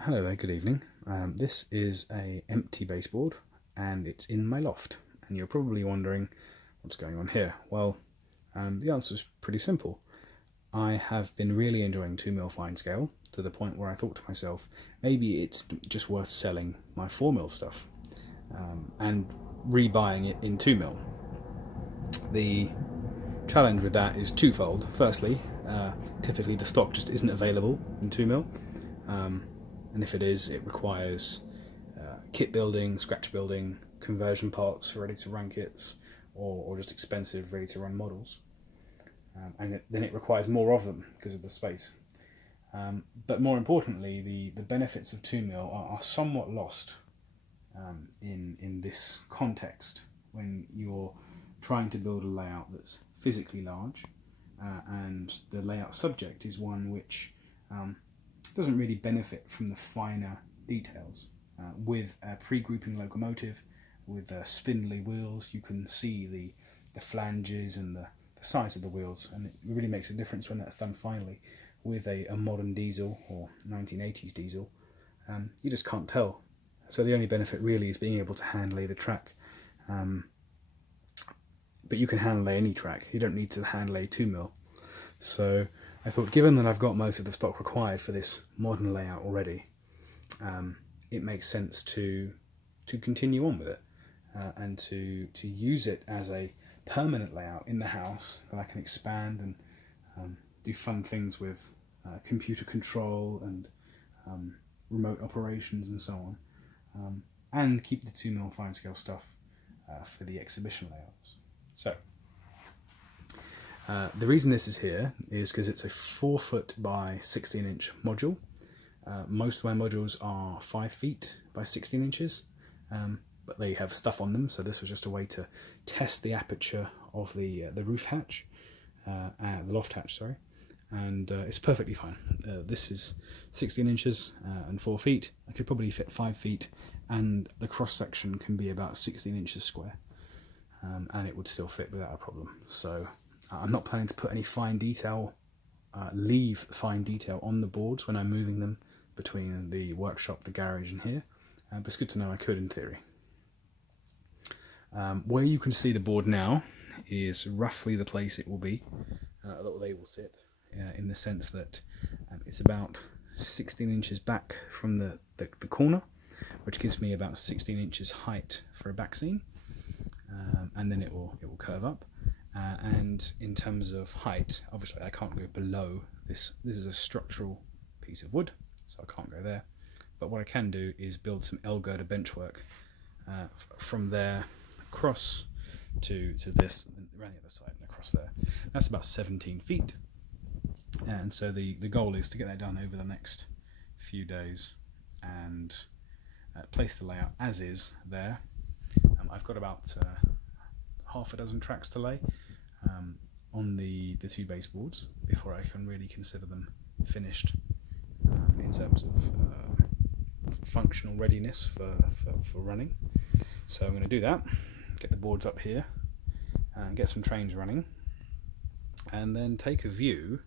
Hello there, good evening. This is a empty baseboard and it's in my loft, and you're probably wondering what's going on here. Well, the answer is pretty simple. I have been really enjoying 2mm fine scale to the point where I thought to myself, maybe it's just worth selling my 4mm stuff and rebuying it in 2mm. The challenge with that is twofold. Firstly, typically the stock just isn't available in 2mm. And if it is, it requires kit building, scratch building, conversion parts for ready-to-run kits, or just expensive ready-to-run models. Then it requires more of them because of the space. But more importantly, the benefits of 2mm are somewhat lost in this context when you're trying to build a layout that's physically large, and the layout subject is one which doesn't really benefit from the finer details. With a pre-grouping locomotive, with spindly wheels, you can see the flanges and the size of the wheels, and it really makes a difference when that's done finely. With a modern diesel or 1980s diesel, you just can't tell. So the only benefit really is being able to hand lay the track. But you can hand lay any track, you don't need to hand lay 2mm. So I thought, given that I've got most of the stock required for this modern layout already, it makes sense to continue on with it, and to use it as a permanent layout in the house that I can expand and do fun things with, computer control and remote operations and so on, and keep the 2mm fine scale stuff for the exhibition layouts. So the reason this is here is because it's a 4 foot by 16-inch module. Most of my modules are 5 feet by 16 inches, but they have stuff on them, so this was just a way to test the aperture of the roof hatch, the loft hatch, sorry, and it's perfectly fine. This is 16 inches and 4 feet. I could probably fit 5 feet, and the cross section can be about 16 inches square, and it would still fit without a problem. So I'm not planning to put any fine detail, leave fine detail on the boards when I'm moving them between the workshop, the garage and here, but it's good to know I could in theory. Where you can see the board now is roughly the place it will be, that they will sit, in the sense that it's about 16 inches back from the corner, which gives me about 16 inches height for a back seam, and then it will curve up. And in terms of height, obviously I can't go below this. This is a structural piece of wood, so I can't go there. But what I can do is build some L-girder benchwork from there across to this, around the other side and across there. That's about 17 feet. And so the goal is to get that done over the next few days and place the layout as is there. I've got about half a dozen tracks to lay on the two baseboards before I can really consider them finished in terms of functional readiness for running. So I'm going to do that, get the boards up here and get some trains running, and then take a view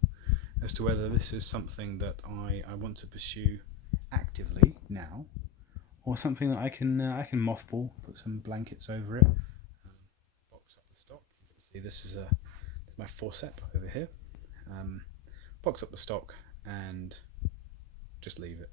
as to whether this is something that I want to pursue actively now, or something that I can mothball, put some blankets over it, box up the stock. You can see this is my forcep over here. Box up the stock and just leave it.